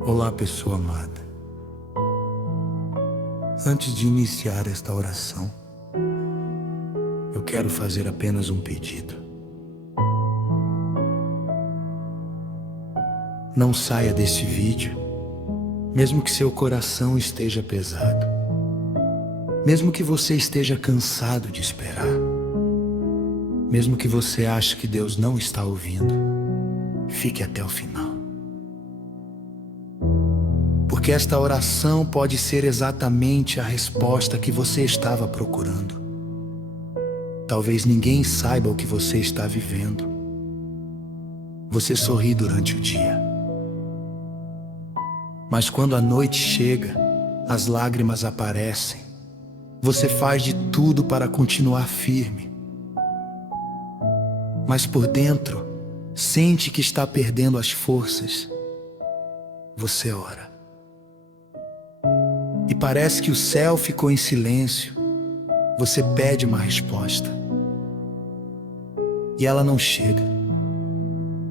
Olá, pessoa amada. Antes de iniciar esta oração, eu quero fazer apenas um pedido. Não saia desse vídeo, mesmo que seu coração esteja pesado, mesmo que você esteja cansado de esperar, mesmo que você ache que Deus não está ouvindo, fique até o final. Porque esta oração pode ser exatamente a resposta que você estava procurando. Talvez ninguém saiba o que você está vivendo. Você sorri durante o dia, mas quando a noite chega, as lágrimas aparecem. Você faz de tudo para continuar firme, mas por dentro sente que está perdendo as forças. Você ora e parece que o céu ficou em silêncio. Você pede uma resposta e ela não chega.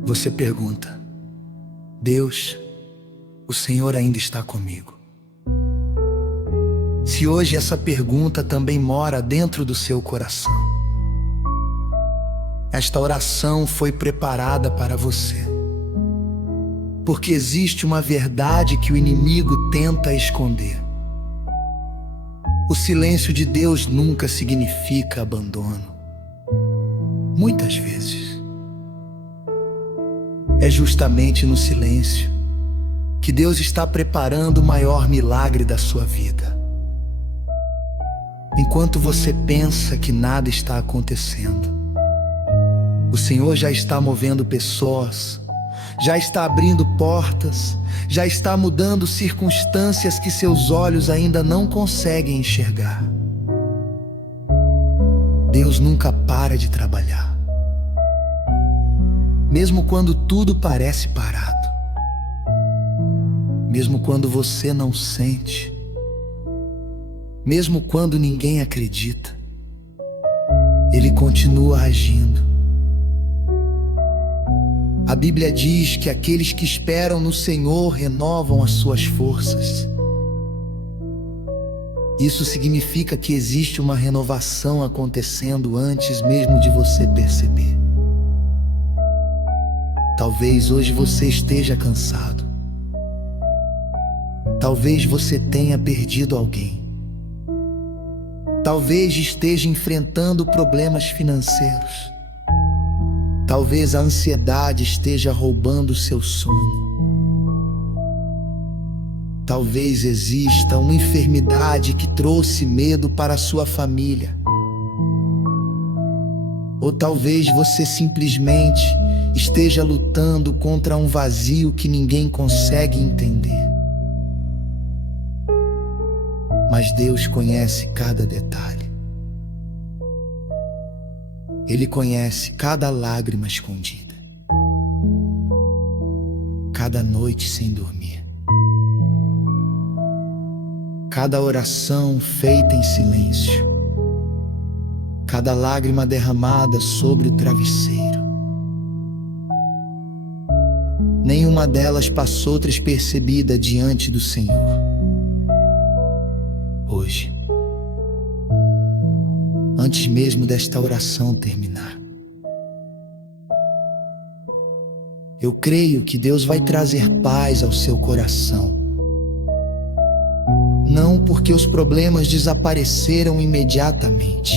Você pergunta: Deus, o Senhor ainda está comigo? Se hoje essa pergunta também mora dentro do seu coração, esta oração foi preparada para você, porque existe uma verdade que o inimigo tenta esconder. O silêncio de Deus nunca significa abandono. Muitas vezes é justamente no silêncio que Deus está preparando o maior milagre da sua vida. Enquanto você pensa que nada está acontecendo, o Senhor já está movendo pessoas, já está abrindo portas, já está mudando circunstâncias que seus olhos ainda não conseguem enxergar. Deus nunca para de trabalhar, mesmo quando tudo parece parado, mesmo quando você não sente, mesmo quando ninguém acredita, Ele continua agindo. A Bíblia diz que aqueles que esperam no Senhor renovam as suas forças. Isso significa que existe uma renovação acontecendo antes mesmo de você perceber. Talvez hoje você esteja cansado. Talvez você tenha perdido alguém. Talvez esteja enfrentando problemas financeiros. Talvez a ansiedade esteja roubando seu sono. Talvez exista uma enfermidade que trouxe medo para a sua família. Ou talvez você simplesmente esteja lutando contra um vazio que ninguém consegue entender. Mas Deus conhece cada detalhe. Ele conhece cada lágrima escondida, cada noite sem dormir, cada oração feita em silêncio, cada lágrima derramada sobre o travesseiro. Nenhuma delas passou despercebida diante do Senhor. Hoje, antes mesmo desta oração terminar, eu creio que Deus vai trazer paz ao seu coração. Não porque os problemas desapareceram imediatamente,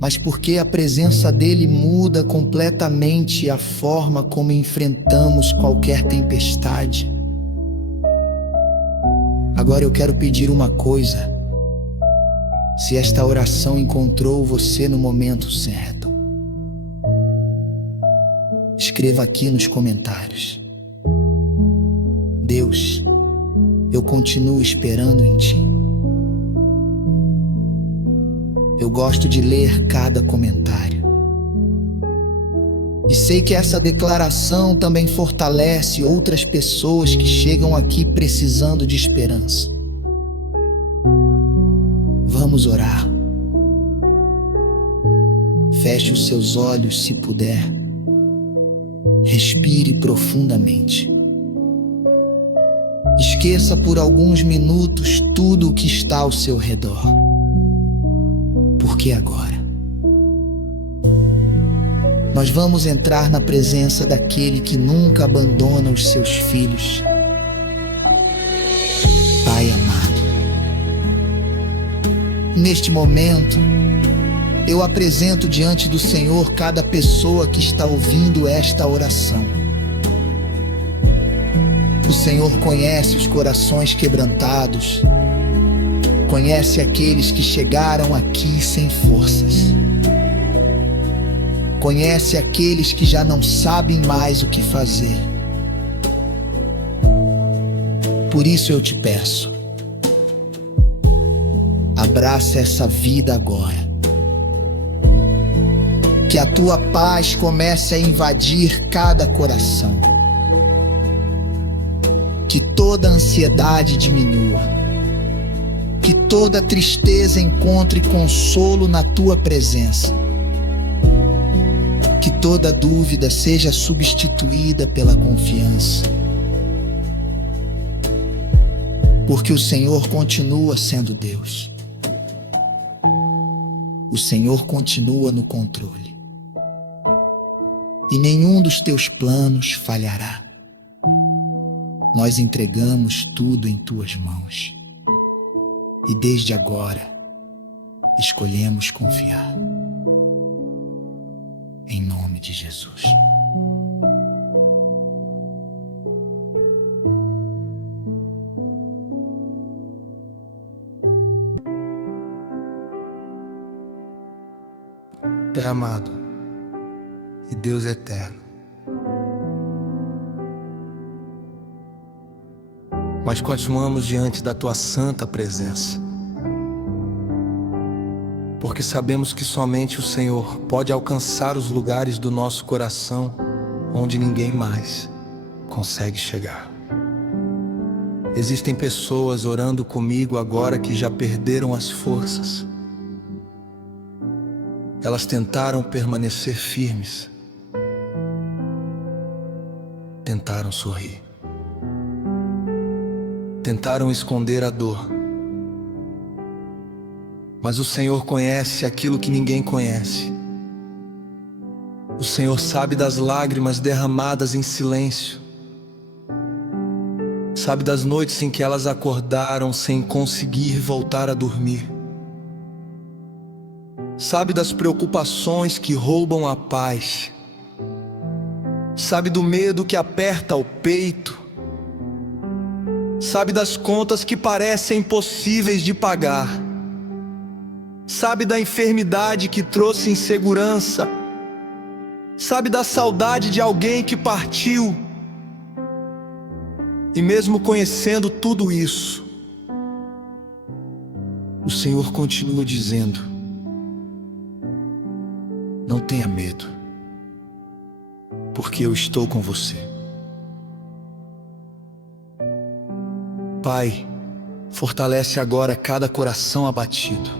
mas porque a presença dele muda completamente a forma como enfrentamos qualquer tempestade. Agora eu quero pedir uma coisa. Se esta oração encontrou você no momento certo, escreva aqui nos comentários: Deus, eu continuo esperando em Ti. Eu gosto de ler cada comentário. E sei que essa declaração também fortalece outras pessoas que chegam aqui precisando de esperança. Vamos orar. Feche os seus olhos se puder. Respire profundamente. Esqueça por alguns minutos tudo o que está ao seu redor. Porque agora nós vamos entrar na presença daquele que nunca abandona os seus filhos. Pai amado, neste momento, eu apresento diante do Senhor cada pessoa que está ouvindo esta oração. O Senhor conhece os corações quebrantados, conhece aqueles que chegaram aqui sem forças, conhece aqueles que já não sabem mais o que fazer. Por isso eu te peço, abraça essa vida agora. Que a tua paz comece a invadir cada coração. Que toda ansiedade diminua. Que toda tristeza encontre consolo na tua presença. Que toda dúvida seja substituída pela confiança. Porque o Senhor continua sendo Deus. O Senhor continua no controle. E nenhum dos teus planos falhará. Nós entregamos tudo em tuas mãos. E desde agora, escolhemos confiar. Em nome de Jesus. Pai amado e Deus eterno, nós continuamos diante da tua santa presença, porque sabemos que somente o Senhor pode alcançar os lugares do nosso coração onde ninguém mais consegue chegar. Existem pessoas orando comigo agora que já perderam as forças. Elas tentaram permanecer firmes, tentaram sorrir, tentaram esconder a dor, mas o Senhor conhece aquilo que ninguém conhece. O Senhor sabe das lágrimas derramadas em silêncio, sabe das noites em que elas acordaram sem conseguir voltar a dormir. Sabe das preocupações que roubam a paz. Sabe do medo que aperta o peito. Sabe das contas que parecem impossíveis de pagar. Sabe da enfermidade que trouxe insegurança. Sabe da saudade de alguém que partiu. E mesmo conhecendo tudo isso, o Senhor continua dizendo: não tenha medo, porque eu estou com você. Pai, fortalece agora cada coração abatido.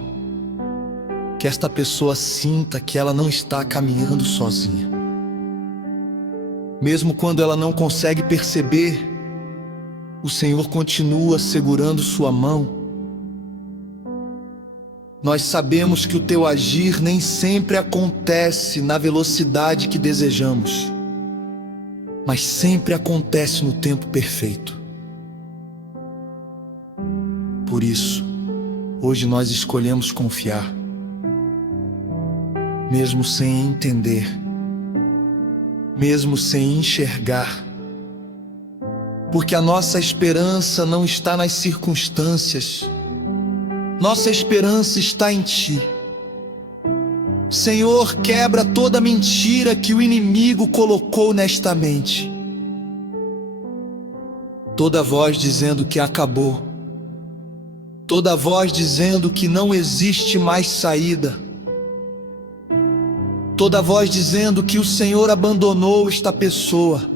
Que esta pessoa sinta que ela não está caminhando sozinha. Mesmo quando ela não consegue perceber, o Senhor continua segurando sua mão. Nós sabemos que o teu agir nem sempre acontece na velocidade que desejamos, mas sempre acontece no tempo perfeito. Por isso, hoje nós escolhemos confiar, mesmo sem entender, mesmo sem enxergar, porque a nossa esperança não está nas circunstâncias. Nossa esperança está em Ti. Senhor, quebra toda mentira que o inimigo colocou nesta mente. Toda voz dizendo que acabou. Toda voz dizendo que não existe mais saída. Toda voz dizendo que o Senhor abandonou esta pessoa.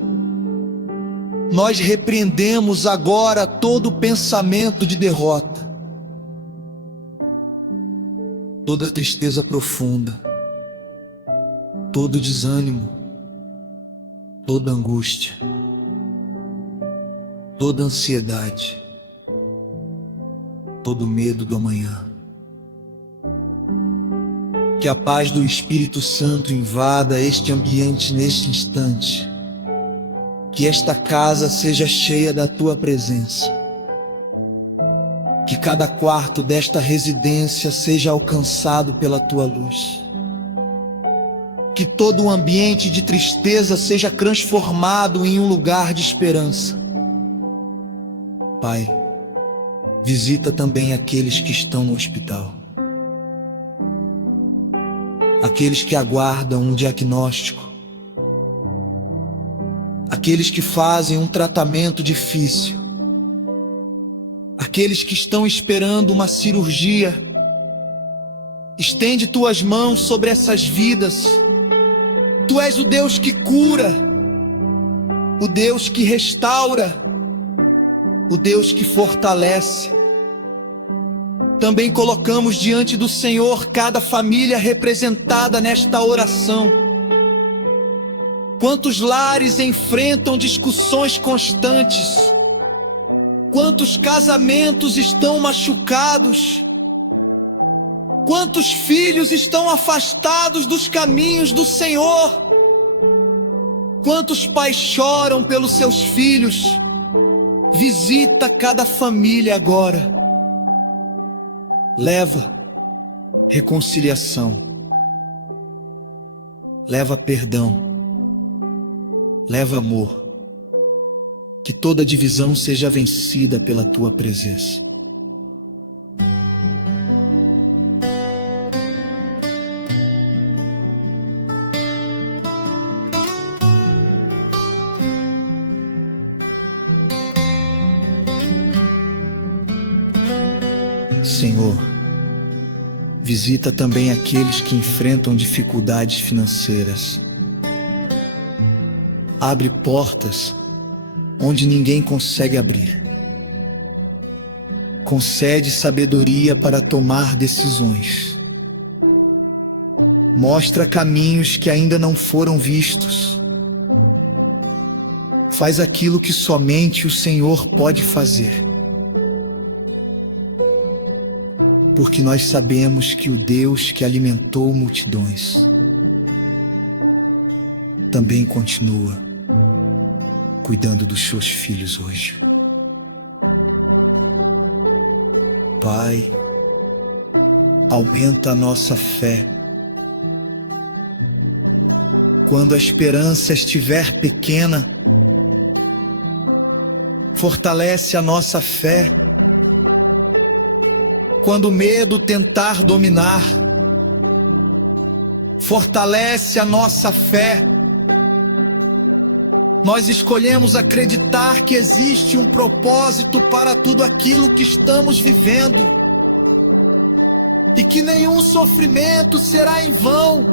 Nós repreendemos agora todo pensamento de derrota. Toda tristeza profunda, todo desânimo, toda angústia, toda ansiedade, todo medo do amanhã. Que a paz do Espírito Santo invada este ambiente neste instante. Que esta casa seja cheia da Tua presença. Que cada quarto desta residência seja alcançado pela Tua luz. Que todo o ambiente de tristeza seja transformado em um lugar de esperança. Pai, visita também aqueles que estão no hospital. Aqueles que aguardam um diagnóstico. Aqueles que fazem um tratamento difícil. Aqueles que estão esperando uma cirurgia. Estende Tuas mãos sobre essas vidas. Tu és o Deus que cura, o Deus que restaura, o Deus que fortalece. Também colocamos diante do Senhor cada família representada nesta oração. Quantos lares enfrentam discussões constantes? Quantos casamentos estão machucados? Quantos filhos estão afastados dos caminhos do Senhor? Quantos pais choram pelos seus filhos? Visita cada família agora. Leva reconciliação. Leva perdão. Leva amor. Que toda divisão seja vencida pela Tua presença. Senhor, visita também aqueles que enfrentam dificuldades financeiras. Abre portas onde ninguém consegue abrir. Concede sabedoria para tomar decisões. Mostra caminhos que ainda não foram vistos. Faz aquilo que somente o Senhor pode fazer. Porque nós sabemos que o Deus que alimentou multidões também continua cuidando dos seus filhos hoje. Pai, aumenta a nossa fé. Quando a esperança estiver pequena, fortalece a nossa fé. Quando o medo tentar dominar, fortalece a nossa fé. Nós escolhemos acreditar que existe um propósito para tudo aquilo que estamos vivendo e que nenhum sofrimento será em vão,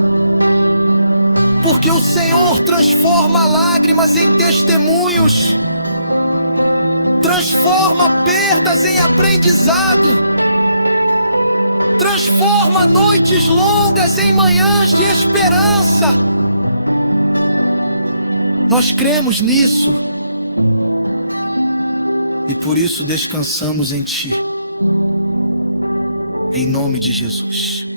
porque o Senhor transforma lágrimas em testemunhos, transforma perdas em aprendizado, transforma noites longas em manhãs de esperança. Nós cremos nisso e por isso descansamos em Ti, em nome de Jesus.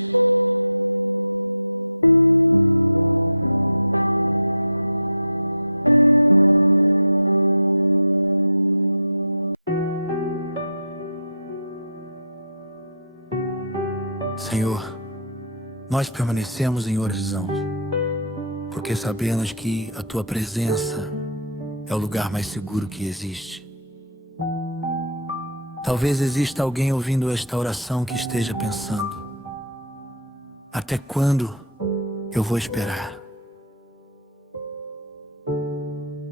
Senhor, nós permanecemos em oração, porque sabemos que a Tua presença é o lugar mais seguro que existe. Talvez exista alguém ouvindo esta oração que esteja pensando: até quando eu vou esperar?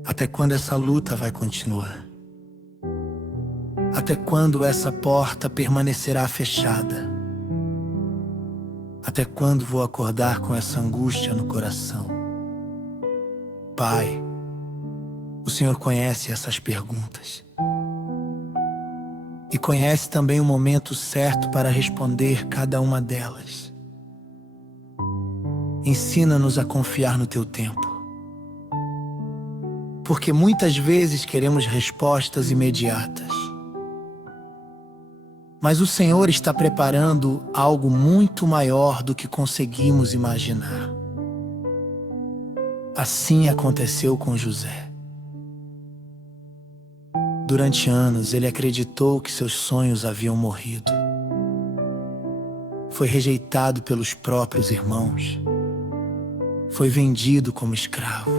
Até quando essa luta vai continuar? Até quando essa porta permanecerá fechada? Até quando vou acordar com essa angústia no coração? Pai, o Senhor conhece essas perguntas. E conhece também o momento certo para responder cada uma delas. Ensina-nos a confiar no Teu tempo. Porque muitas vezes queremos respostas imediatas. Mas o Senhor está preparando algo muito maior do que conseguimos imaginar. Assim aconteceu com José. Durante anos, ele acreditou que seus sonhos haviam morrido. Foi rejeitado pelos próprios irmãos. Foi vendido como escravo.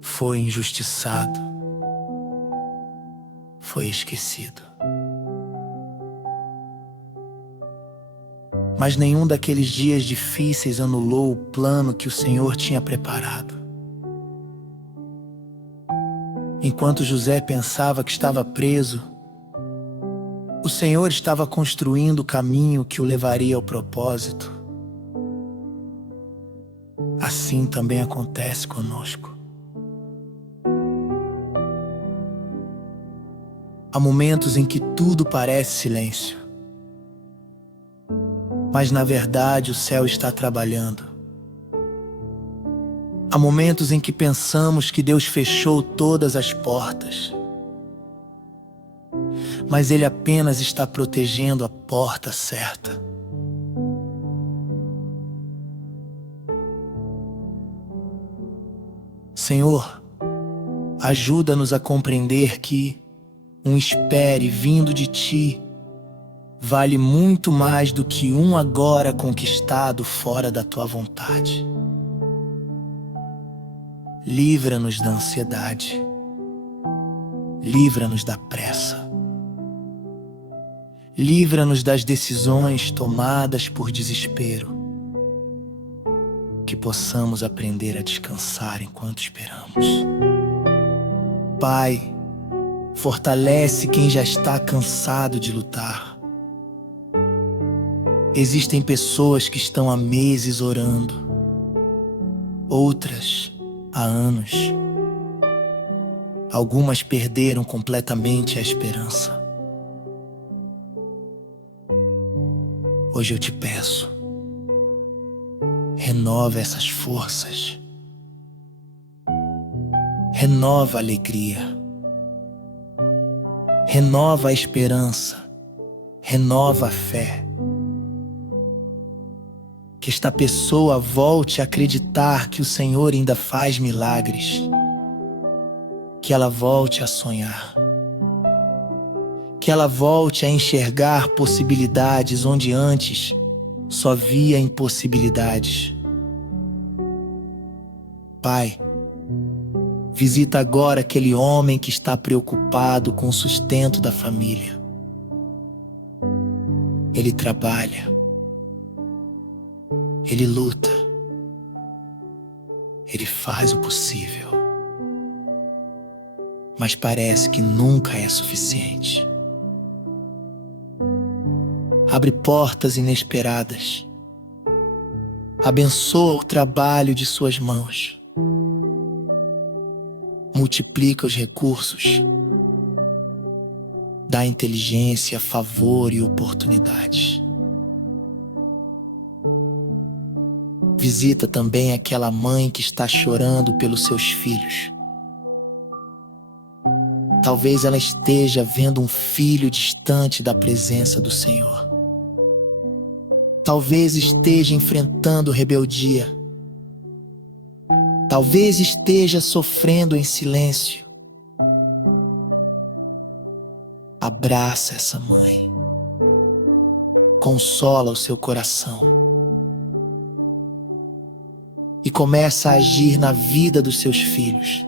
Foi injustiçado. Foi esquecido. Mas nenhum daqueles dias difíceis anulou o plano que o Senhor tinha preparado. Enquanto José pensava que estava preso, o Senhor estava construindo o caminho que o levaria ao propósito. Assim também acontece conosco. Há momentos em que tudo parece silêncio. Mas na verdade o céu está trabalhando. Há momentos em que pensamos que Deus fechou todas as portas. Mas Ele apenas está protegendo a porta certa. Senhor, ajuda-nos a compreender que um espere vindo de Ti vale muito mais do que um agora conquistado fora da Tua vontade. Livra-nos da ansiedade. Livra-nos da pressa. Livra-nos das decisões tomadas por desespero. Que possamos aprender a descansar enquanto esperamos. Pai, fortalece quem já está cansado de lutar. Existem pessoas que estão há meses orando, outras há anos. Algumas perderam completamente a esperança. Hoje eu te peço, renova essas forças, renova a alegria, renova a esperança, renova a fé. Que esta pessoa volte a acreditar que o Senhor ainda faz milagres. Que ela volte a sonhar. Que ela volte a enxergar possibilidades onde antes só via impossibilidades. Pai, visita agora aquele homem que está preocupado com o sustento da família. Ele trabalha. Ele luta. Ele faz o possível. Mas parece que nunca é suficiente. Abre portas inesperadas. Abençoa o trabalho de suas mãos. Multiplica os recursos. Dá inteligência, favor e oportunidades. Visita também aquela mãe que está chorando pelos seus filhos. Talvez ela esteja vendo um filho distante da presença do Senhor. Talvez esteja enfrentando rebeldia. Talvez esteja sofrendo em silêncio. Abraça essa mãe. Consola o seu coração. E começa a agir na vida dos seus filhos.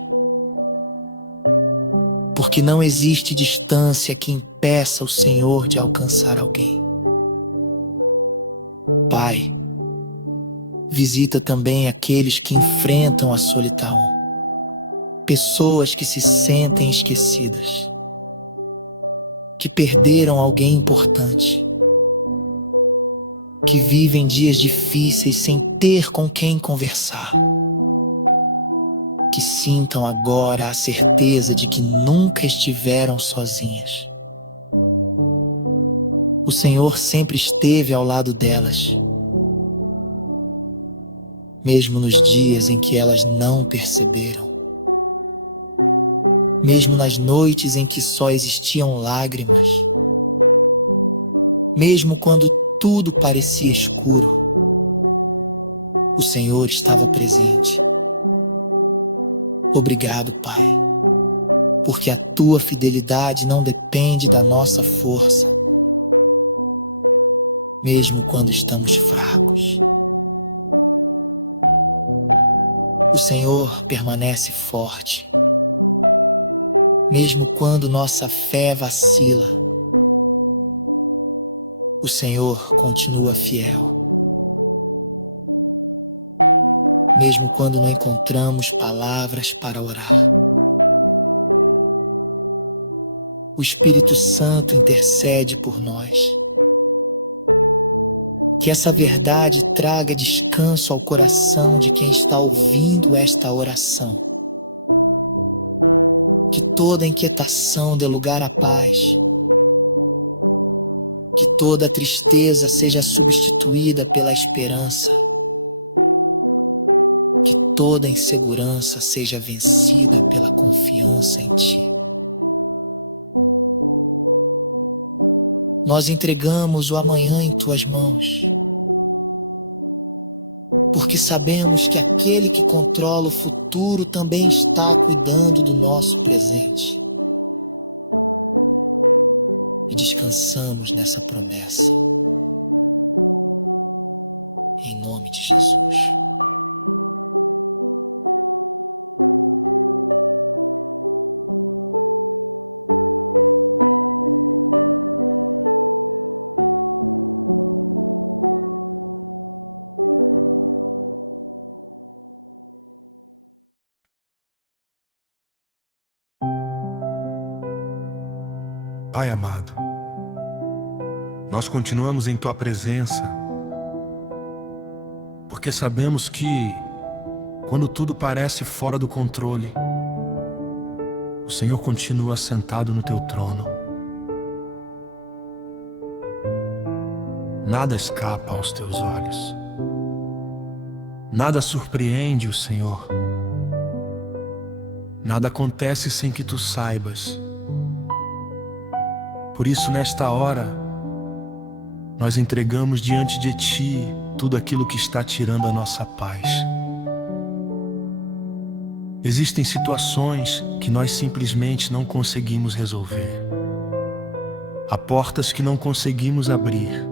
Porque não existe distância que impeça o Senhor de alcançar alguém. Pai, visita também aqueles que enfrentam a solidão. Pessoas que se sentem esquecidas. Que perderam alguém importante. Que vivem dias difíceis sem ter com quem conversar. Que sintam agora a certeza de que nunca estiveram sozinhas. O Senhor sempre esteve ao lado delas. mesmo nos dias em que elas não perceberam, mesmo nas noites em que só existiam lágrimas, mesmo quando tudo parecia escuro, o Senhor estava presente. Obrigado, Pai, porque a Tua fidelidade não depende da nossa força, mesmo quando estamos fracos. O Senhor permanece forte, mesmo quando nossa fé vacila. O Senhor continua fiel, mesmo quando não encontramos palavras para orar. O Espírito Santo intercede por nós. Que essa verdade traga descanso ao coração de quem está ouvindo esta oração. Que toda inquietação dê lugar à paz. Que toda tristeza seja substituída pela esperança. Que toda insegurança seja vencida pela confiança em Ti. Nós entregamos o amanhã em Tuas mãos, porque sabemos que aquele que controla o futuro também está cuidando do nosso presente. E descansamos nessa promessa. Em nome de Jesus. Pai amado, nós continuamos em Tua presença, porque sabemos que, quando tudo parece fora do controle, o Senhor continua sentado no Teu trono. Nada escapa aos Teus olhos. Nada surpreende o Senhor. Nada acontece sem que Tu saibas. Por isso, nesta hora, nós entregamos diante de Ti tudo aquilo que está tirando a nossa paz. Existem situações que nós simplesmente não conseguimos resolver. Há portas que não conseguimos abrir.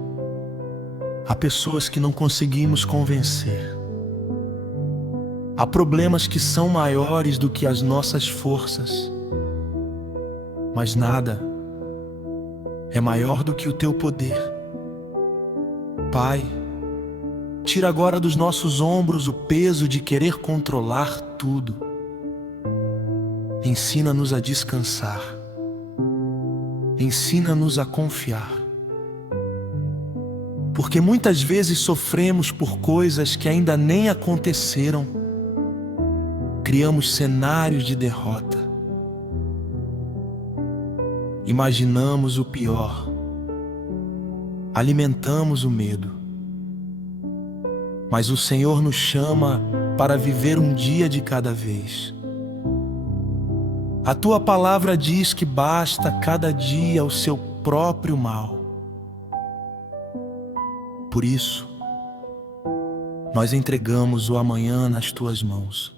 Há pessoas que não conseguimos convencer. Há problemas que são maiores do que as nossas forças. Mas nada é maior do que o Teu poder. Pai, tira agora dos nossos ombros o peso de querer controlar tudo. Ensina-nos a descansar. Ensina-nos a confiar. Porque muitas vezes sofremos por coisas que ainda nem aconteceram. Criamos cenários de derrota. Imaginamos o pior, alimentamos o medo, mas o Senhor nos chama para viver um dia de cada vez. A Tua palavra diz que basta cada dia o seu próprio mal. Por isso, nós entregamos o amanhã nas Tuas mãos.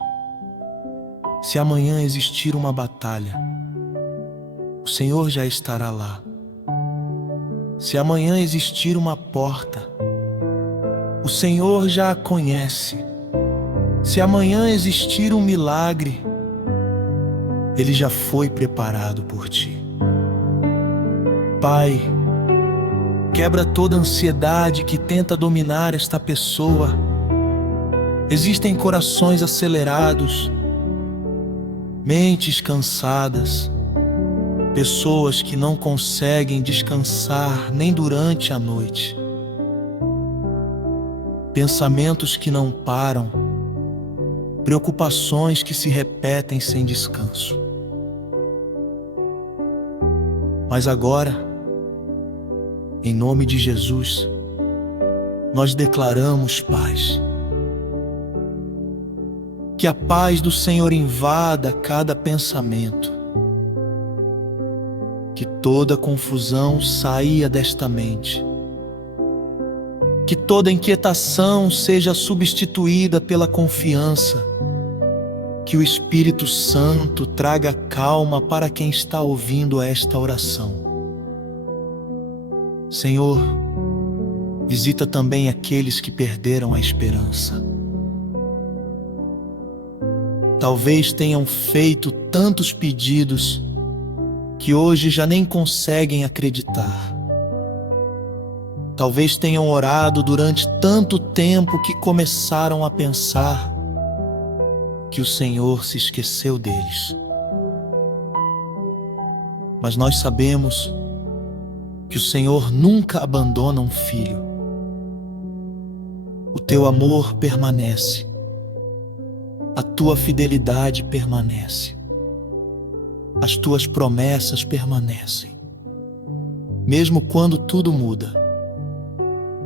Se amanhã existir uma batalha, o Senhor já estará lá. Se amanhã existir uma porta, o Senhor já a conhece. Se amanhã existir um milagre, ele já foi preparado por Ti. Pai, quebra toda ansiedade que tenta dominar esta pessoa. Existem corações acelerados, mentes cansadas, pessoas que não conseguem descansar nem durante a noite. Pensamentos que não param, preocupações que se repetem sem descanso. Mas agora, em nome de Jesus, nós declaramos paz. Que a paz do Senhor invada cada pensamento. Que toda confusão saia desta mente. Que toda inquietação seja substituída pela confiança. Que o Espírito Santo traga calma para quem está ouvindo esta oração. Senhor, visita também aqueles que perderam a esperança. Talvez tenham feito tantos pedidos que hoje já nem conseguem acreditar. Talvez tenham orado durante tanto tempo que começaram a pensar que o Senhor se esqueceu deles. Mas nós sabemos que o Senhor nunca abandona um filho. O teu amor permanece. A tua fidelidade permanece. As tuas promessas permanecem. Mesmo quando tudo muda.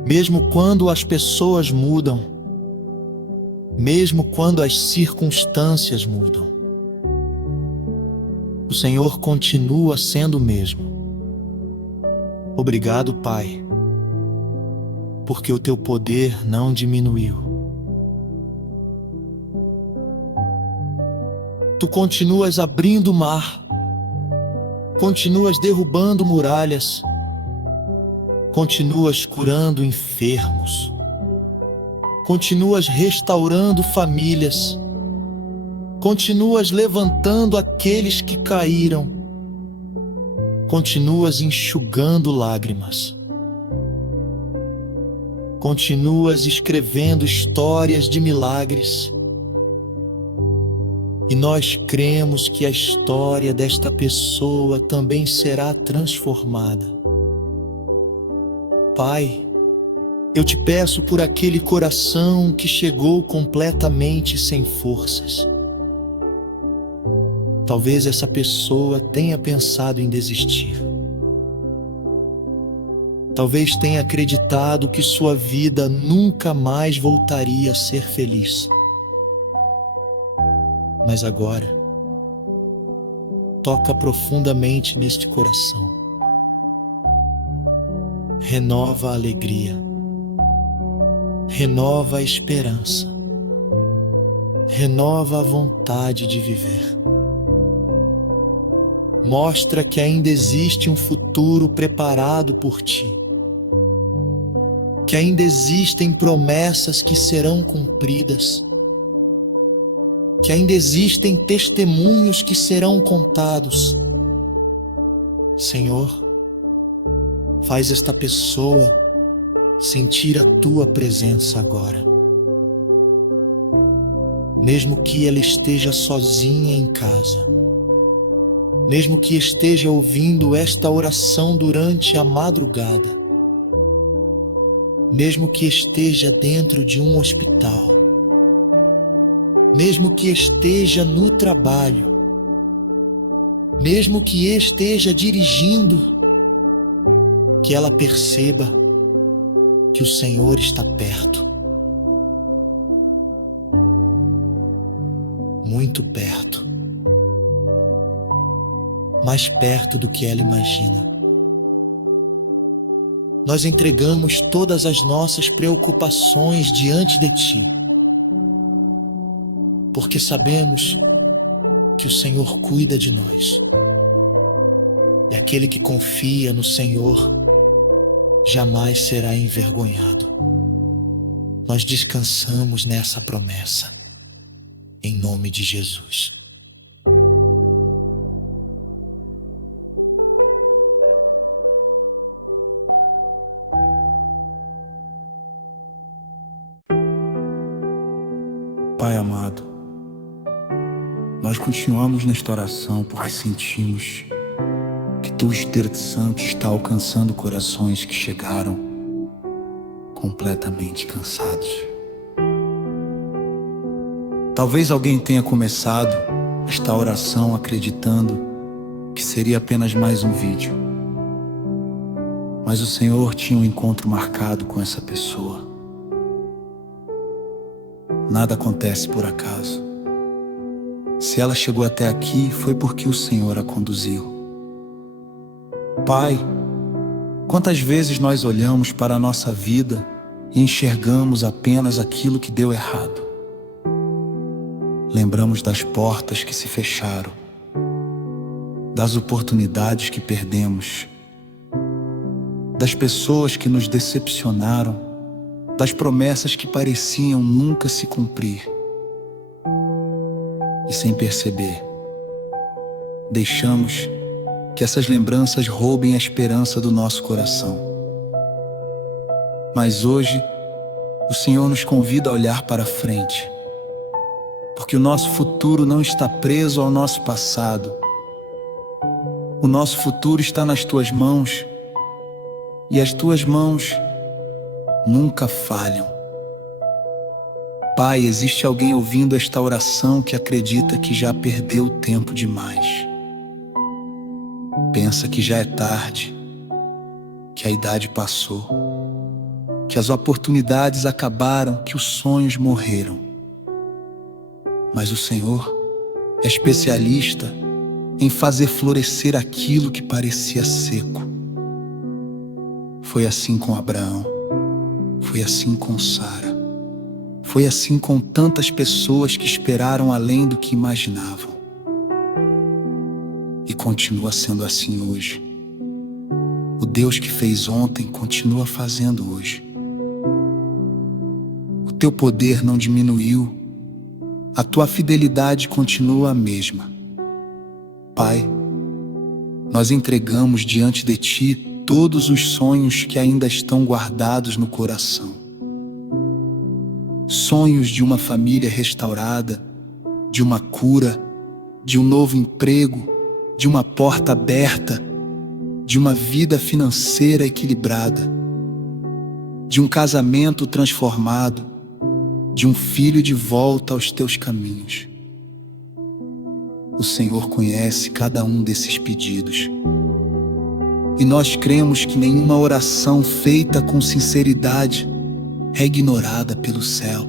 Mesmo quando as pessoas mudam. Mesmo quando as circunstâncias mudam. O Senhor continua sendo o mesmo. Obrigado, Pai, porque o teu poder não diminuiu. Tu continuas abrindo o mar, continuas derrubando muralhas, continuas curando enfermos, continuas restaurando famílias, continuas levantando aqueles que caíram, continuas enxugando lágrimas, continuas escrevendo histórias de milagres. E nós cremos que a história desta pessoa também será transformada. Pai, eu te peço por aquele coração que chegou completamente sem forças. Talvez essa pessoa tenha pensado em desistir. Talvez tenha acreditado que sua vida nunca mais voltaria a ser feliz. Mas agora, toca profundamente neste coração. Renova a alegria. Renova a esperança. Renova a vontade de viver. Mostra que ainda existe um futuro preparado por ti. Que ainda existem promessas que serão cumpridas. Que ainda existem testemunhos que serão contados. Senhor, faz esta pessoa sentir a tua presença agora. Mesmo que ela esteja sozinha em casa, mesmo que esteja ouvindo esta oração durante a madrugada, mesmo que esteja dentro de um hospital, mesmo que esteja no trabalho, mesmo que esteja dirigindo, que ela perceba que o Senhor está perto, muito perto, mais perto do que ela imagina. Nós entregamos todas as nossas preocupações diante de ti, porque sabemos que o Senhor cuida de nós. E aquele que confia no Senhor jamais será envergonhado. Nós descansamos nessa promessa, em nome de Jesus. Pai amado, nós continuamos nesta oração porque sentimos que Teu Espírito Santo está alcançando corações que chegaram completamente cansados. Talvez alguém tenha começado esta oração acreditando que seria apenas mais um vídeo, mas o Senhor tinha um encontro marcado com essa pessoa. Nada acontece por acaso. Se ela chegou até aqui, foi porque o Senhor a conduziu. Pai, quantas vezes nós olhamos para a nossa vida e enxergamos apenas aquilo que deu errado? Lembramos das portas que se fecharam, das oportunidades que perdemos, das pessoas que nos decepcionaram, das promessas que pareciam nunca se cumprir. E sem perceber, deixamos que essas lembranças roubem a esperança do nosso coração. Mas hoje, o Senhor nos convida a olhar para frente, porque o nosso futuro não está preso ao nosso passado. O nosso futuro está nas tuas mãos, e as tuas mãos nunca falham. Pai, existe alguém ouvindo esta oração que acredita que já perdeu tempo demais. Pensa que já é tarde, que a idade passou, que as oportunidades acabaram, que os sonhos morreram. Mas o Senhor é especialista em fazer florescer aquilo que parecia seco. Foi assim com Abraão, foi assim com Sara. Foi assim com tantas pessoas que esperaram além do que imaginavam. E continua sendo assim hoje. O Deus que fez ontem continua fazendo hoje. O teu poder não diminuiu. A tua fidelidade continua a mesma. Pai, nós entregamos diante de ti todos os sonhos que ainda estão guardados no coração. Sonhos de uma família restaurada, de uma cura, de um novo emprego, de uma porta aberta, de uma vida financeira equilibrada, de um casamento transformado, de um filho de volta aos teus caminhos. O Senhor conhece cada um desses pedidos. E nós cremos que nenhuma oração feita com sinceridade é ignorada pelo céu.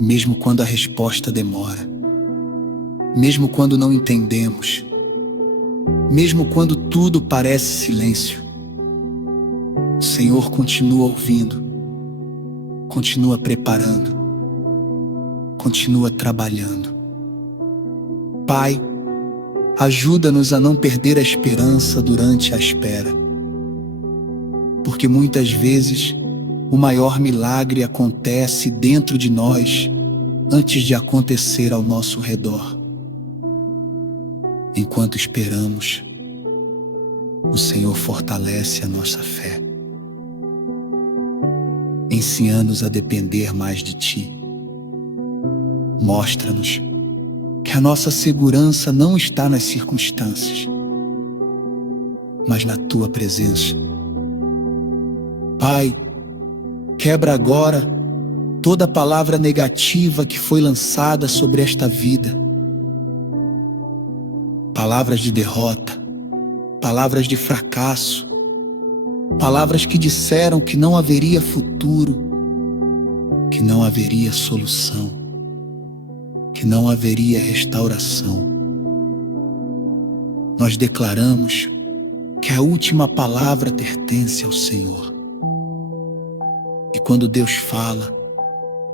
Mesmo quando a resposta demora, mesmo quando não entendemos, mesmo quando tudo parece silêncio, o Senhor continua ouvindo, continua preparando, continua trabalhando. Pai, ajuda-nos a não perder a esperança durante a espera, porque muitas vezes o maior milagre acontece dentro de nós antes de acontecer ao nosso redor. Enquanto esperamos, o Senhor fortalece a nossa fé. Ensina-nos a depender mais de Ti. Mostra-nos que a nossa segurança não está nas circunstâncias, mas na Tua presença. Pai, quebra agora toda palavra negativa que foi lançada sobre esta vida. Palavras de derrota, palavras de fracasso, palavras que disseram que não haveria futuro, que não haveria solução, que não haveria restauração. Nós declaramos que a última palavra pertence ao Senhor. E quando Deus fala,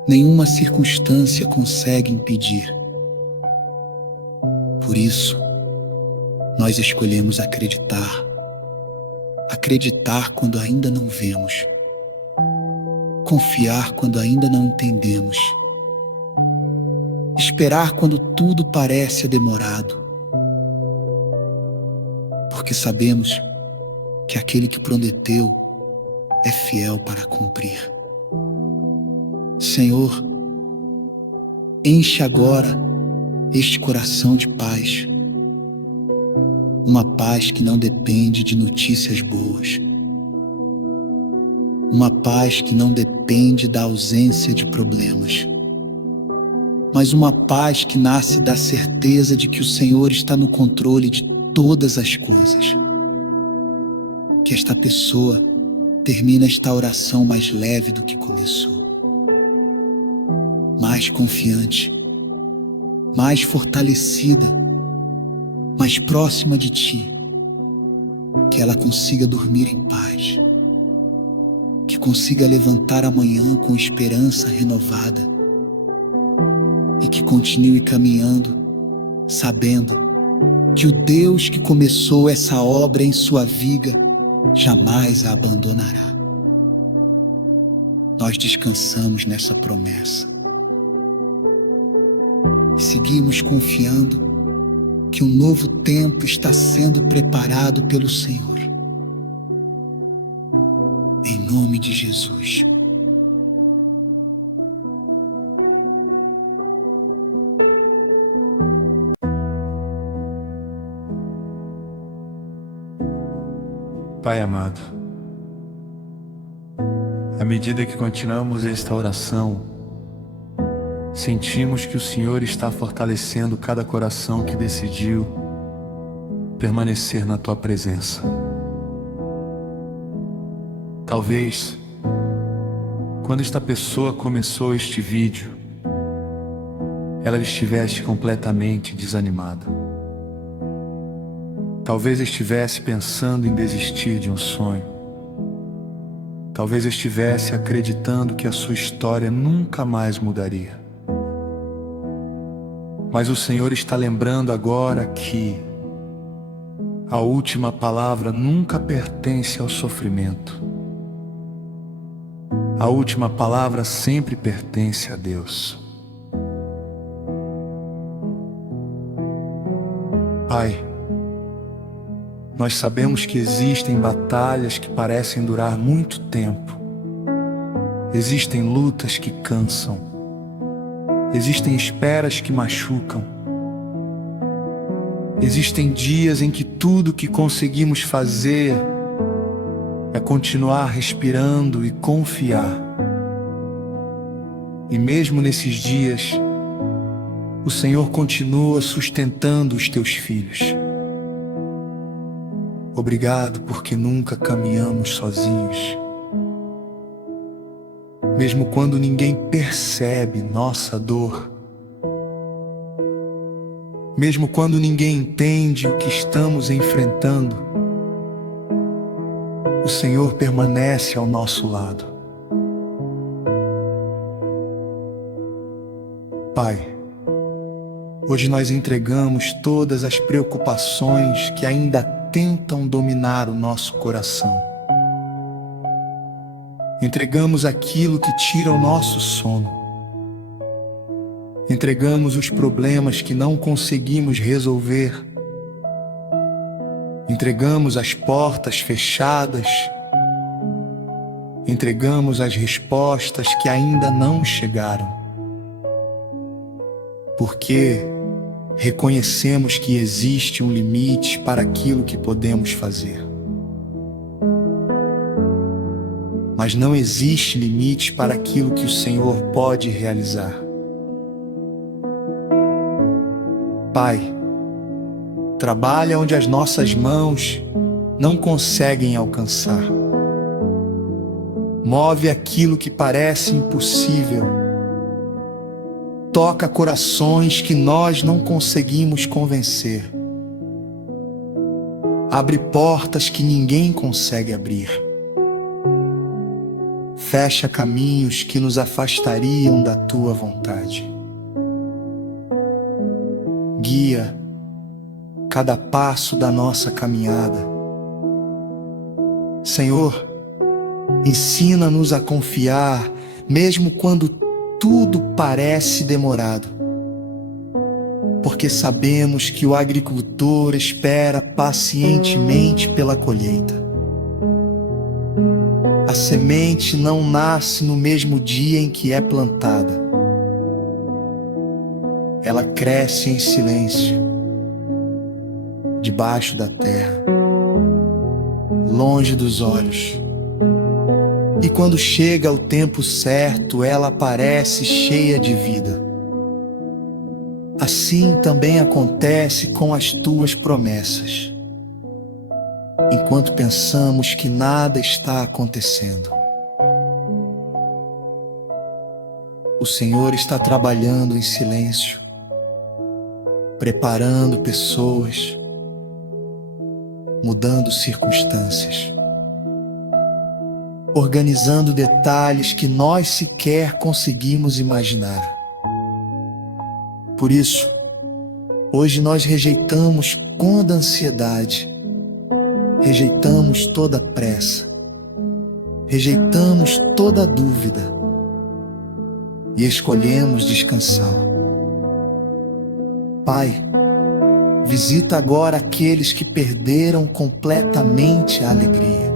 nenhuma circunstância consegue impedir. Por isso, nós escolhemos acreditar. Acreditar quando ainda não vemos. Confiar quando ainda não entendemos. Esperar quando tudo parece demorado. Porque sabemos que aquele que prometeu é fiel para cumprir. Senhor, enche agora este coração de paz. Uma paz que não depende de notícias boas. Uma paz que não depende da ausência de problemas. Mas uma paz que nasce da certeza de que o Senhor está no controle de todas as coisas. Que esta pessoa termina esta oração mais leve do que começou. Mais confiante, mais fortalecida, mais próxima de ti, que ela consiga dormir em paz, que consiga levantar amanhã com esperança renovada e que continue caminhando, sabendo que o Deus que começou essa obra em sua vida jamais a abandonará. Nós descansamos nessa promessa e seguimos confiando que um novo tempo está sendo preparado pelo Senhor. Em nome de Jesus. Pai amado, à medida que continuamos esta oração, sentimos que o Senhor está fortalecendo cada coração que decidiu permanecer na Tua presença. Talvez, quando esta pessoa começou este vídeo, ela estivesse completamente desanimada. Talvez estivesse pensando em desistir de um sonho. Talvez estivesse acreditando que a sua história nunca mais mudaria. Mas o Senhor está lembrando agora que a última palavra nunca pertence ao sofrimento. A última palavra sempre pertence a Deus. Pai, nós sabemos que existem batalhas que parecem durar muito tempo. Existem lutas que cansam. Existem esperas que machucam. Existem dias em que tudo que conseguimos fazer é continuar respirando e confiar. E mesmo nesses dias, o Senhor continua sustentando os teus filhos. Obrigado porque nunca caminhamos sozinhos. Mesmo quando ninguém percebe nossa dor, mesmo quando ninguém entende o que estamos enfrentando, o Senhor permanece ao nosso lado. Pai, hoje nós entregamos todas as preocupações que ainda tentam dominar o nosso coração. Entregamos aquilo que tira o nosso sono. Entregamos os problemas que não conseguimos resolver. Entregamos as portas fechadas. Entregamos as respostas que ainda não chegaram. Porque reconhecemos que existe um limite para aquilo que podemos fazer. Mas não existe limite para aquilo que o Senhor pode realizar. Pai, trabalha onde as nossas mãos não conseguem alcançar. Move aquilo que parece impossível. Toca corações que nós não conseguimos convencer. Abre portas que ninguém consegue abrir. Fecha caminhos que nos afastariam da Tua vontade. Guia cada passo da nossa caminhada. Senhor, ensina-nos a confiar, mesmo quando tudo parece demorado, porque sabemos que o agricultor espera pacientemente pela colheita. A semente não nasce no mesmo dia em que é plantada. Ela cresce em silêncio, debaixo da terra, longe dos olhos. E quando chega o tempo certo, ela aparece cheia de vida. Assim também acontece com as Tuas promessas. Enquanto pensamos que nada está acontecendo, o Senhor está trabalhando em silêncio, preparando pessoas, mudando circunstâncias, organizando detalhes que nós sequer conseguimos imaginar. Por isso, hoje nós rejeitamos toda ansiedade, rejeitamos toda pressa, rejeitamos toda dúvida e escolhemos descansar. Pai, visita agora aqueles que perderam completamente a alegria.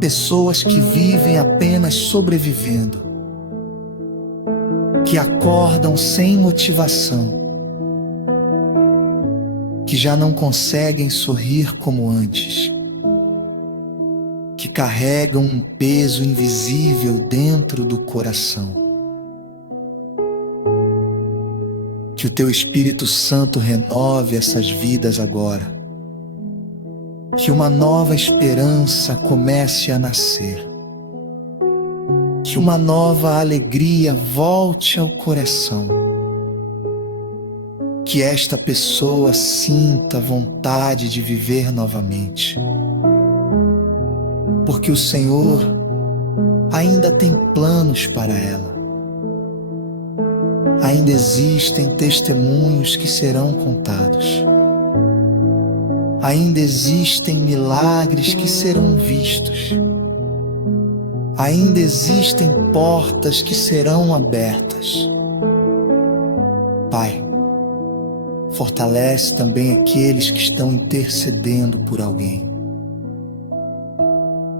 Pessoas que vivem apenas sobrevivendo, que acordam sem motivação, que já não conseguem sorrir como antes, que carregam um peso invisível dentro do coração. Que o Teu Espírito Santo renove essas vidas agora. Que uma nova esperança comece a nascer. Que uma nova alegria volte ao coração. Que esta pessoa sinta vontade de viver novamente. Porque o Senhor ainda tem planos para ela. Ainda existem testemunhos que serão contados. Ainda existem milagres que serão vistos. Ainda existem portas que serão abertas. Pai, fortalece também aqueles que estão intercedendo por alguém.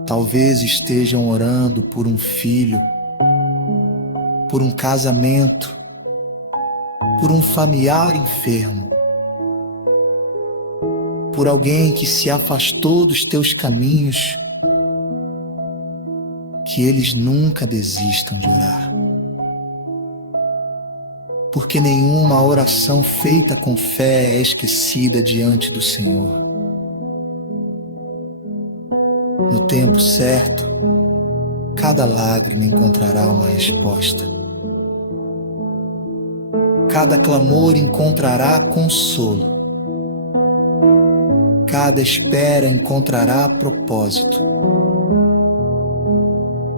Talvez estejam orando por um filho, por um casamento, por um familiar enfermo, por alguém que se afastou dos teus caminhos. Que eles nunca desistam de orar. Porque nenhuma oração feita com fé é esquecida diante do Senhor. No tempo certo, cada lágrima encontrará uma resposta. Cada clamor encontrará consolo. Cada espera encontrará propósito.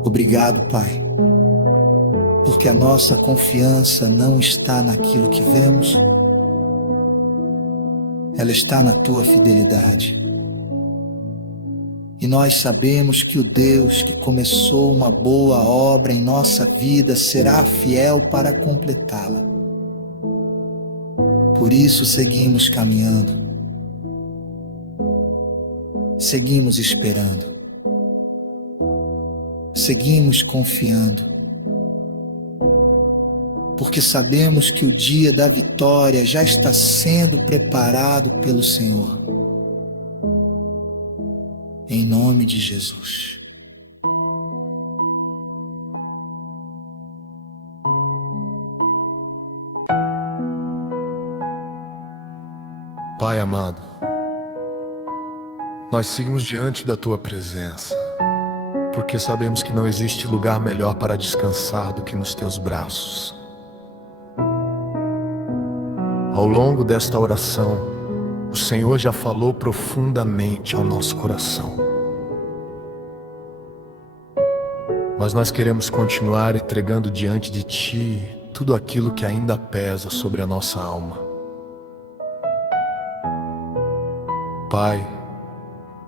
Obrigado, Pai, porque a nossa confiança não está naquilo que vemos, ela está na Tua fidelidade. E nós sabemos que o Deus que começou uma boa obra em nossa vida será fiel para completá-la. Por isso seguimos caminhando, seguimos esperando, seguimos confiando, porque sabemos que o dia da vitória já está sendo preparado pelo Senhor. Em nome de Jesus. Pai amado, nós seguimos diante da Tua presença, porque sabemos que não existe lugar melhor para descansar do que nos Teus braços. Ao longo desta oração, o Senhor já falou profundamente ao nosso coração. Mas nós queremos continuar entregando diante de Ti tudo aquilo que ainda pesa sobre a nossa alma. Pai,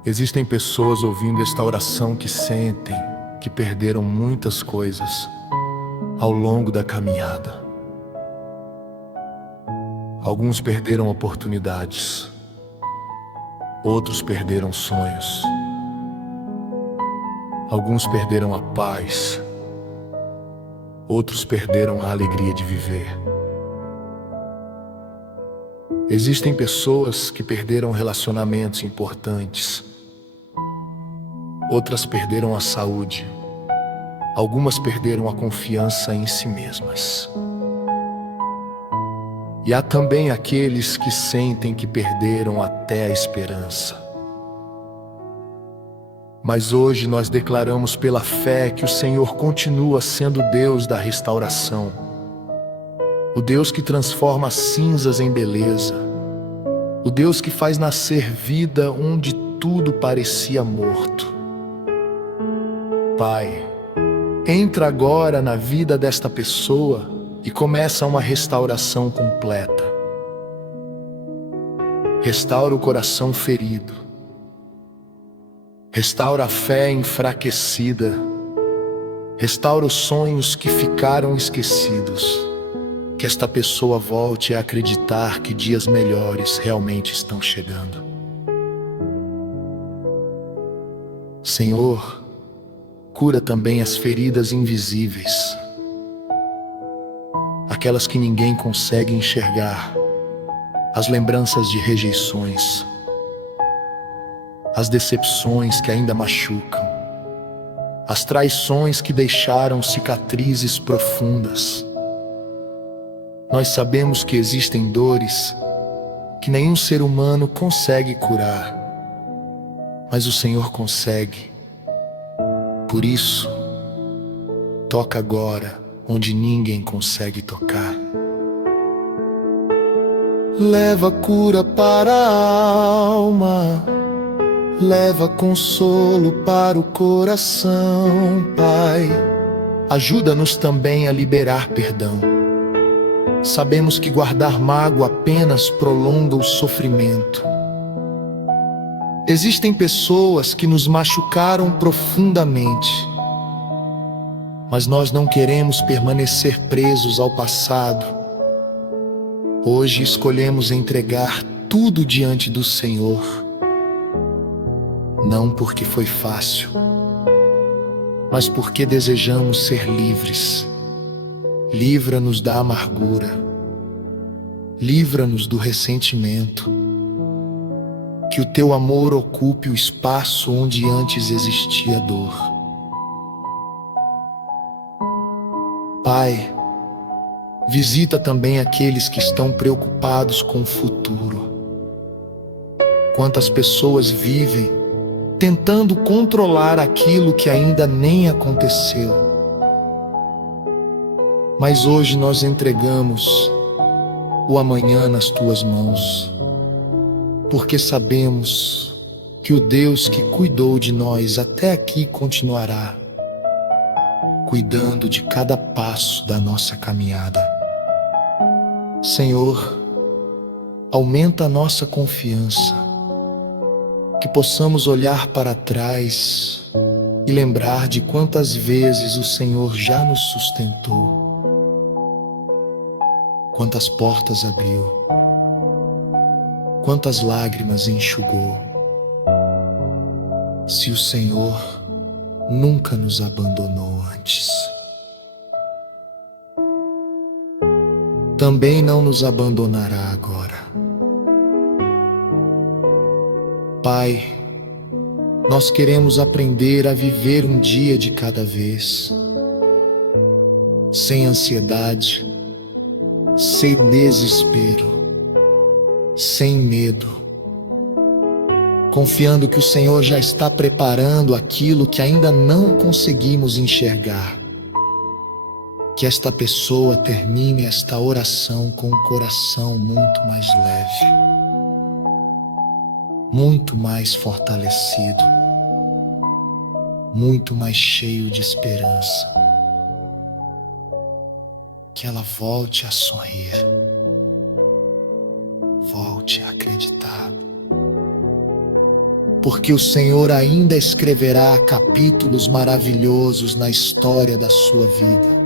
existem pessoas ouvindo esta oração que sentem que perderam muitas coisas ao longo da caminhada. Alguns perderam oportunidades, outros perderam sonhos, alguns perderam a paz, outros perderam a alegria de viver. Existem pessoas que perderam relacionamentos importantes, outras perderam a saúde, algumas perderam a confiança em si mesmas. E há também aqueles que sentem que perderam até a esperança. Mas hoje nós declaramos pela fé que o Senhor continua sendo Deus da restauração. o Deus que transforma cinzas em beleza, o Deus que faz nascer vida onde tudo parecia morto. Pai, entra agora na vida desta pessoa e começa uma restauração completa. Restaura o coração ferido, restaura a fé enfraquecida, restaura os sonhos que ficaram esquecidos. Que esta pessoa volte a acreditar que dias melhores realmente estão chegando. Senhor, cura também as feridas invisíveis, aquelas que ninguém consegue enxergar, as lembranças de rejeições, as decepções que ainda machucam, as traições que deixaram cicatrizes profundas. Nós sabemos que existem dores que nenhum ser humano consegue curar, mas o Senhor consegue. Por isso, toca agora onde ninguém consegue tocar. Leva cura para a alma, leva consolo para o coração, Pai. Ajuda-nos também a liberar perdão. Sabemos que guardar mágoa apenas prolonga o sofrimento. Existem pessoas que nos machucaram profundamente, mas nós não queremos permanecer presos ao passado. Hoje escolhemos entregar tudo diante do Senhor, não porque foi fácil, mas porque desejamos ser livres. Livra-nos da amargura, livra-nos do ressentimento. Que o teu amor ocupe o espaço onde antes existia dor. Pai, visita também aqueles que estão preocupados com o futuro. Quantas pessoas vivem tentando controlar aquilo que ainda nem aconteceu. Mas hoje nós entregamos o amanhã nas tuas mãos, porque sabemos que o Deus que cuidou de nós até aqui continuará cuidando de cada passo da nossa caminhada. Senhor, aumenta a nossa confiança, que possamos olhar para trás e lembrar de quantas vezes o Senhor já nos sustentou. Quantas portas abriu, quantas lágrimas enxugou. Se o Senhor nunca nos abandonou antes, também não nos abandonará agora. Pai, nós queremos aprender a viver um dia de cada vez, sem ansiedade, sem desespero, sem medo, confiando que o Senhor já está preparando aquilo que ainda não conseguimos enxergar. Que esta pessoa termine esta oração com um coração muito mais leve, muito mais fortalecido, muito mais cheio de esperança. Que ela volte a sorrir, volte a acreditar, porque o Senhor ainda escreverá capítulos maravilhosos na história da sua vida.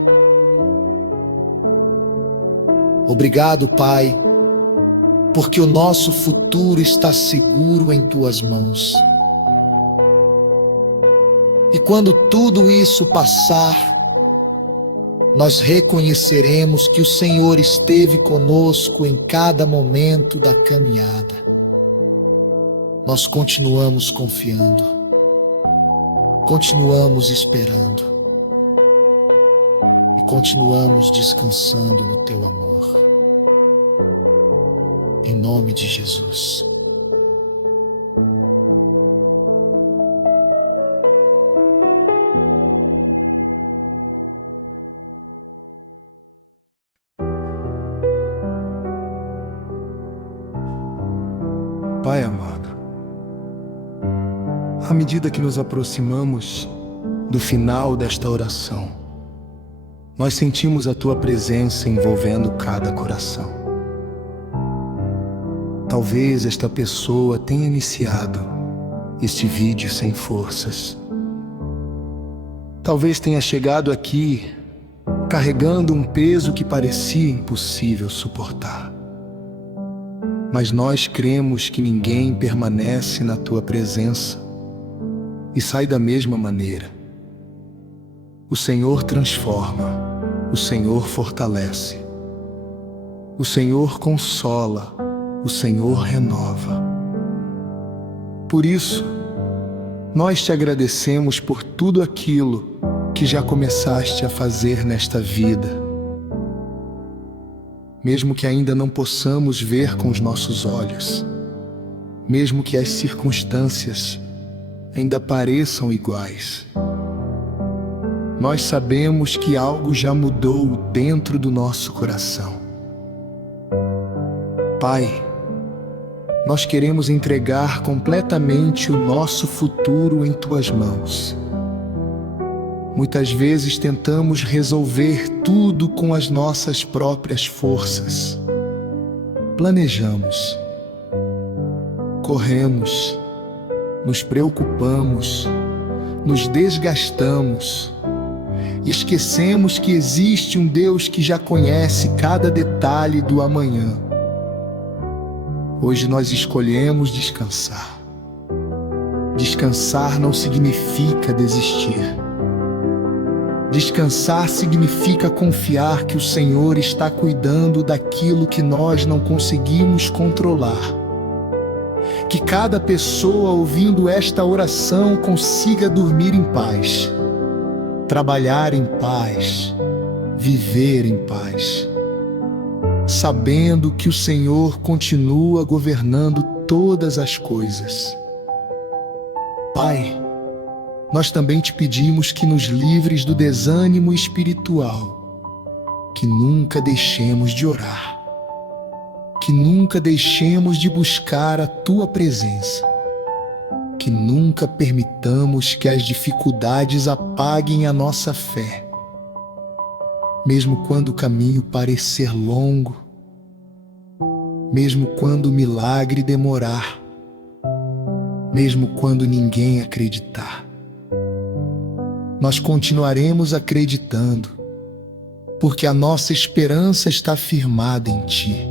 Obrigado, Pai, porque o nosso futuro está seguro em tuas mãos. E quando tudo isso passar, nós reconheceremos que o Senhor esteve conosco em cada momento da caminhada. Nós continuamos confiando, continuamos esperando e continuamos descansando no teu amor. Em nome de Jesus. Pai amado, à medida que nos aproximamos do final desta oração, nós sentimos a Tua presença envolvendo cada coração. Talvez esta pessoa tenha iniciado este vídeo sem forças. Talvez tenha chegado aqui carregando um peso que parecia impossível suportar. Mas nós cremos que ninguém permanece na Tua presença e sai da mesma maneira. O Senhor transforma, o Senhor fortalece, o Senhor consola, o Senhor renova. Por isso, nós Te agradecemos por tudo aquilo que já começaste a fazer nesta vida. Mesmo que ainda não possamos ver com os nossos olhos, mesmo que as circunstâncias ainda pareçam iguais, nós sabemos que algo já mudou dentro do nosso coração. Pai, nós queremos entregar completamente o nosso futuro em Tuas mãos. Muitas vezes tentamos resolver tudo com as nossas próprias forças. Planejamos, corremos, nos preocupamos, nos desgastamos e esquecemos que existe um Deus que já conhece cada detalhe do amanhã. Hoje nós escolhemos descansar. Descansar não significa desistir. Descansar significa confiar que o Senhor está cuidando daquilo que nós não conseguimos controlar. Que cada pessoa ouvindo esta oração consiga dormir em paz, trabalhar em paz, viver em paz, sabendo que o Senhor continua governando todas as coisas. Pai, nós também Te pedimos que nos livres do desânimo espiritual, que nunca deixemos de orar, que nunca deixemos de buscar a Tua presença, que nunca permitamos que as dificuldades apaguem a nossa fé, mesmo quando o caminho parecer longo, mesmo quando o milagre demorar, mesmo quando ninguém acreditar. Nós continuaremos acreditando, porque a nossa esperança está firmada em Ti.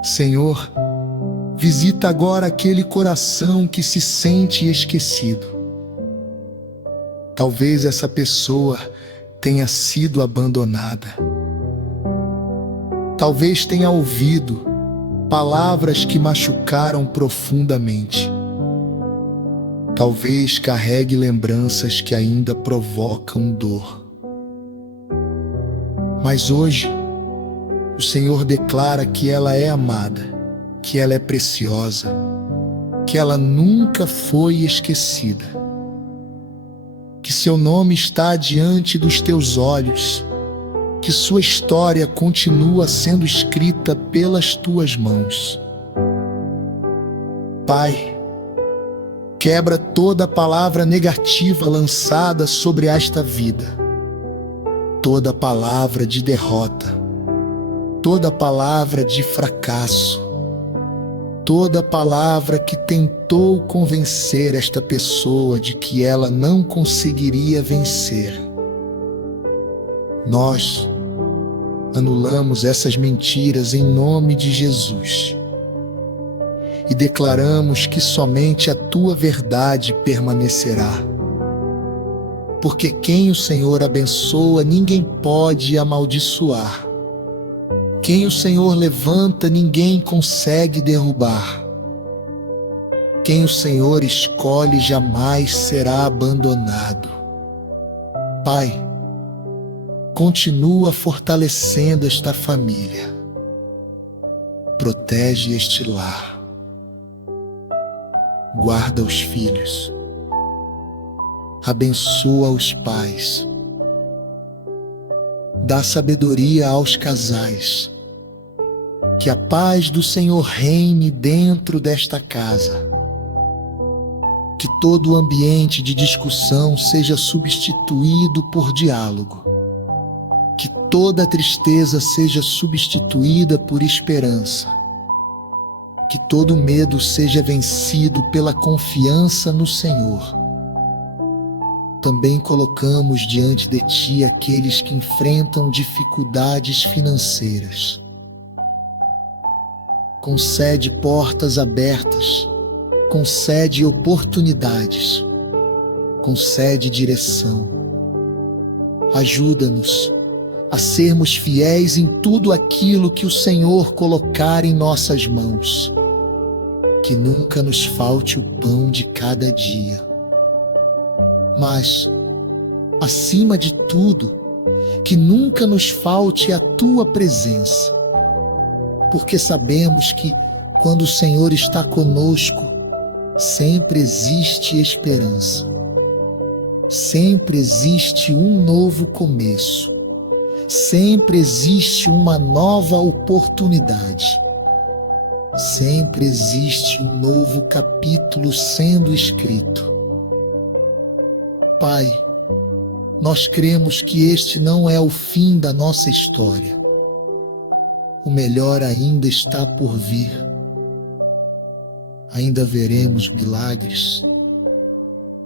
Senhor, visita agora aquele coração que se sente esquecido. Talvez essa pessoa tenha sido abandonada. Talvez tenha ouvido palavras que machucaram profundamente. Talvez carregue lembranças que ainda provocam dor. Mas hoje, o Senhor declara que ela é amada, que ela é preciosa, que ela nunca foi esquecida, que seu nome está diante dos Teus olhos, que sua história continua sendo escrita pelas Tuas mãos. Pai, quebra toda palavra negativa lançada sobre esta vida, toda palavra de derrota, toda palavra de fracasso, toda palavra que tentou convencer esta pessoa de que ela não conseguiria vencer. Nós anulamos essas mentiras em nome de Jesus e declaramos que somente a Tua verdade permanecerá. Porque quem o Senhor abençoa, ninguém pode amaldiçoar. Quem o Senhor levanta, ninguém consegue derrubar. Quem o Senhor escolhe, jamais será abandonado. Pai, continua fortalecendo esta família. Protege este lar. Guarda os filhos. Abençoa os pais. Dá sabedoria aos casais. Que a paz do Senhor reine dentro desta casa. Que todo o ambiente de discussão seja substituído por diálogo. Que toda tristeza seja substituída por esperança. Que todo medo seja vencido pela confiança no Senhor. Também colocamos diante de Ti aqueles que enfrentam dificuldades financeiras. Concede portas abertas, concede oportunidades, concede direção. Ajuda-nos a sermos fiéis em tudo aquilo que o Senhor colocar em nossas mãos. Que nunca nos falte o pão de cada dia. Mas, acima de tudo, que nunca nos falte a Tua presença. Porque sabemos que, quando o Senhor está conosco, sempre existe esperança. Sempre existe um novo começo. Sempre existe uma nova oportunidade. Sempre existe um novo capítulo sendo escrito. Pai, nós cremos que este não é o fim da nossa história. O melhor ainda está por vir. Ainda veremos milagres.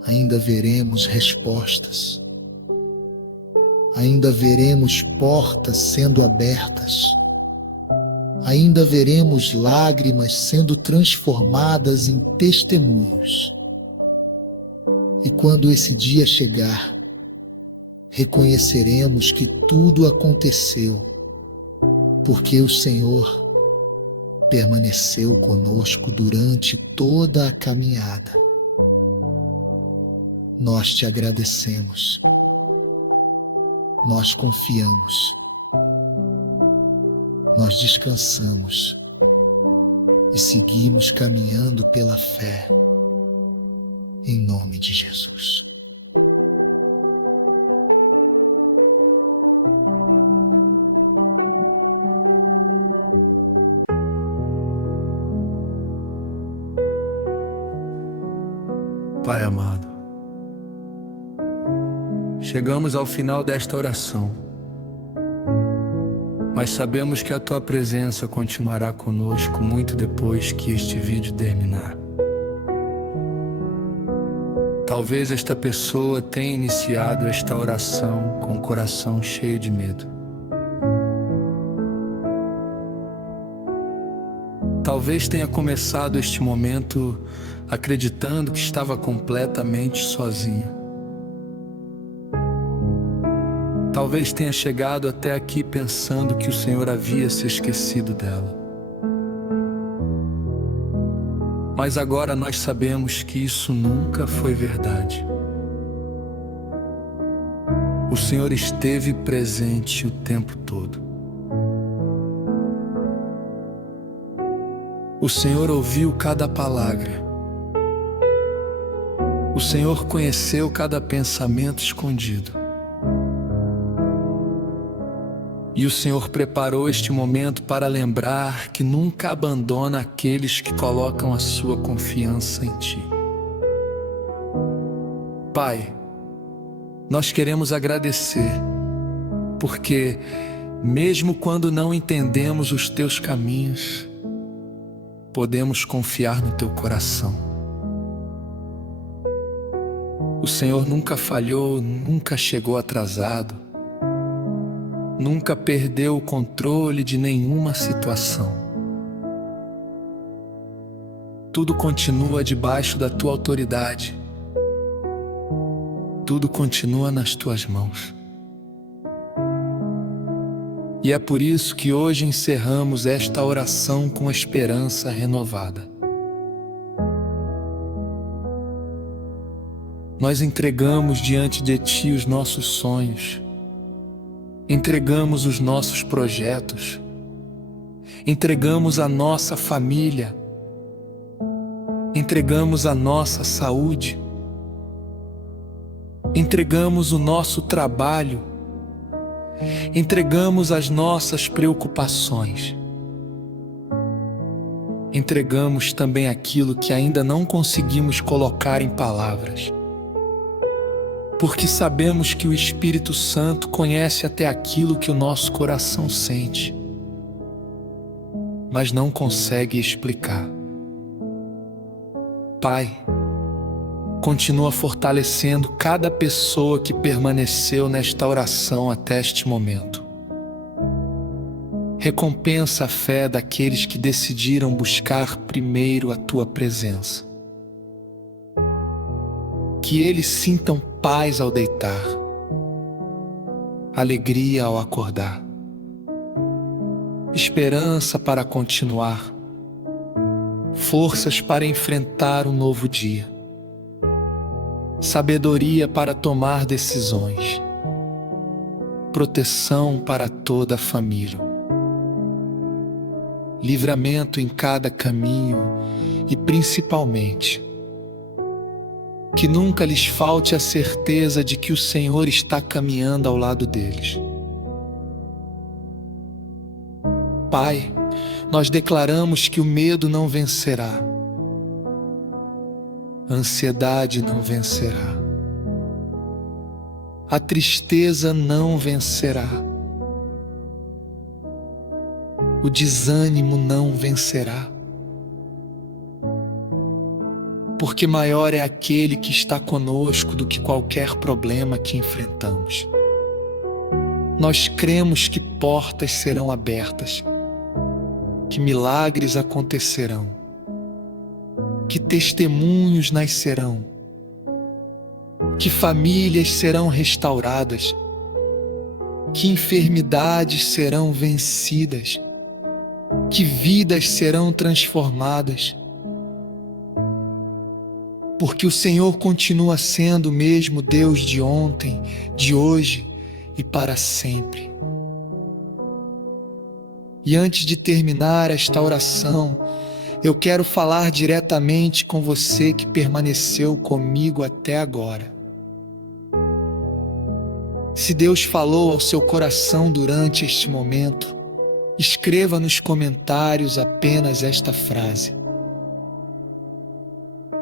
Ainda veremos respostas. Ainda veremos portas sendo abertas. Ainda veremos lágrimas sendo transformadas em testemunhos. E quando esse dia chegar, reconheceremos que tudo aconteceu, porque o Senhor permaneceu conosco durante toda a caminhada. Nós te agradecemos. Nós confiamos. Nós descansamos e seguimos caminhando pela fé, em nome de Jesus. Pai amado, chegamos ao final desta oração, mas sabemos que a Tua presença continuará conosco muito depois que este vídeo terminar. Talvez esta pessoa tenha iniciado esta oração com o coração cheio de medo. Talvez tenha começado este momento acreditando que estava completamente sozinho. Talvez tenha chegado até aqui pensando que o Senhor havia se esquecido dela. Mas agora nós sabemos que isso nunca foi verdade. O Senhor esteve presente o tempo todo. O Senhor ouviu cada palavra. O Senhor conheceu cada pensamento escondido. E o Senhor preparou este momento para lembrar que nunca abandona aqueles que colocam a sua confiança em Ti. Pai, nós queremos agradecer, porque mesmo quando não entendemos os Teus caminhos, podemos confiar no Teu coração. O Senhor nunca falhou, nunca chegou atrasado, nunca perdeu o controle de nenhuma situação. Tudo continua debaixo da Tua autoridade. Tudo continua nas Tuas mãos. E é por isso que hoje encerramos esta oração com esperança renovada. Nós entregamos diante de Ti os nossos sonhos, entregamos os nossos projetos, entregamos a nossa família, entregamos a nossa saúde, entregamos o nosso trabalho, entregamos as nossas preocupações. entregamos também aquilo que ainda não conseguimos colocar em palavras, porque sabemos que o Espírito Santo conhece até aquilo que o nosso coração sente, mas não consegue explicar. Pai, continua fortalecendo cada pessoa que permaneceu nesta oração até este momento. Recompensa a fé daqueles que decidiram buscar primeiro a Tua presença. Que eles sintam paz ao deitar, alegria ao acordar, esperança para continuar, forças para enfrentar um novo dia, sabedoria para tomar decisões, proteção para toda a família, livramento em cada caminho e, principalmente, que nunca lhes falte a certeza de que o Senhor está caminhando ao lado deles. Pai, nós declaramos que o medo não vencerá, a ansiedade não vencerá, a tristeza não vencerá, o desânimo não vencerá, porque maior é aquele que está conosco do que qualquer problema que enfrentamos. Nós cremos que portas serão abertas, que milagres acontecerão, que testemunhos nascerão, que famílias serão restauradas, que enfermidades serão vencidas, que vidas serão transformadas, porque o Senhor continua sendo o mesmo Deus de ontem, de hoje e para sempre. E antes de terminar esta oração, eu quero falar diretamente com você que permaneceu comigo até agora. Se Deus falou ao seu coração durante este momento, escreva nos comentários apenas esta frase: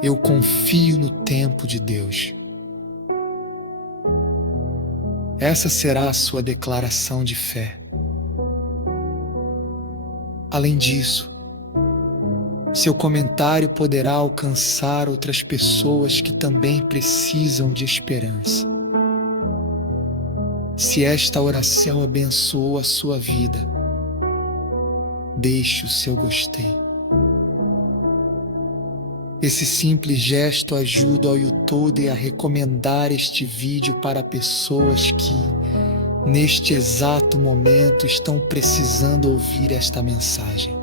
eu confio no tempo de Deus. Essa será a sua declaração de fé. Além disso, seu comentário poderá alcançar outras pessoas que também precisam de esperança. Se esta oração abençoou a sua vida, deixe o seu gostei. Esse simples gesto ajuda ao YouTube a recomendar este vídeo para pessoas que, neste exato momento, estão precisando ouvir esta mensagem.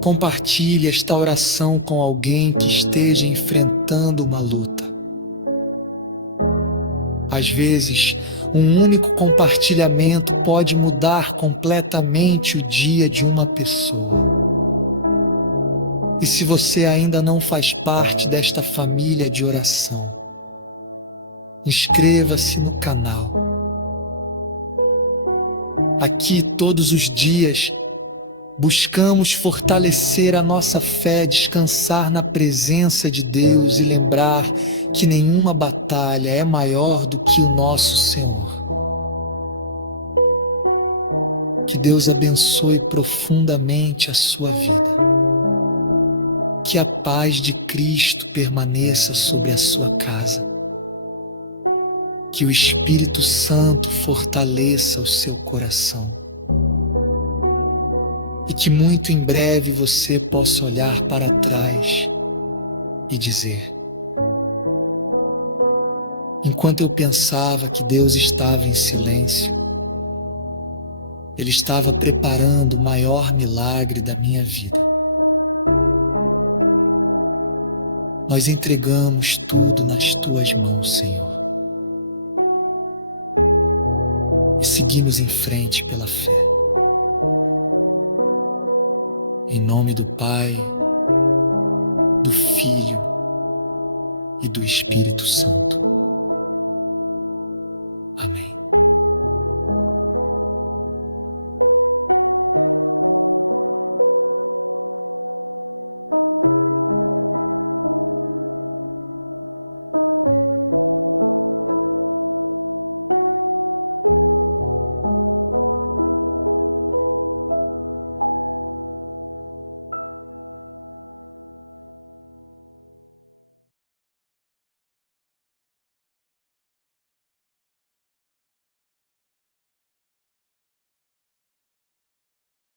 Compartilhe esta oração com alguém que esteja enfrentando uma luta. Às vezes, um único compartilhamento pode mudar completamente o dia de uma pessoa. E se você ainda não faz parte desta família de oração, inscreva-se no canal. Aqui, todos os dias, buscamos fortalecer a nossa fé, descansar na presença de Deus e lembrar que nenhuma batalha é maior do que o nosso Senhor. Que Deus abençoe profundamente a sua vida. Que a paz de Cristo permaneça sobre a sua casa. Que o Espírito Santo fortaleça o seu coração. E que muito em breve você possa olhar para trás e dizer: enquanto eu pensava que Deus estava em silêncio, Ele estava preparando o maior milagre da minha vida. Nós entregamos tudo nas Tuas mãos, Senhor. E seguimos em frente pela fé. Em nome do Pai, do Filho e do Espírito Santo. Amém.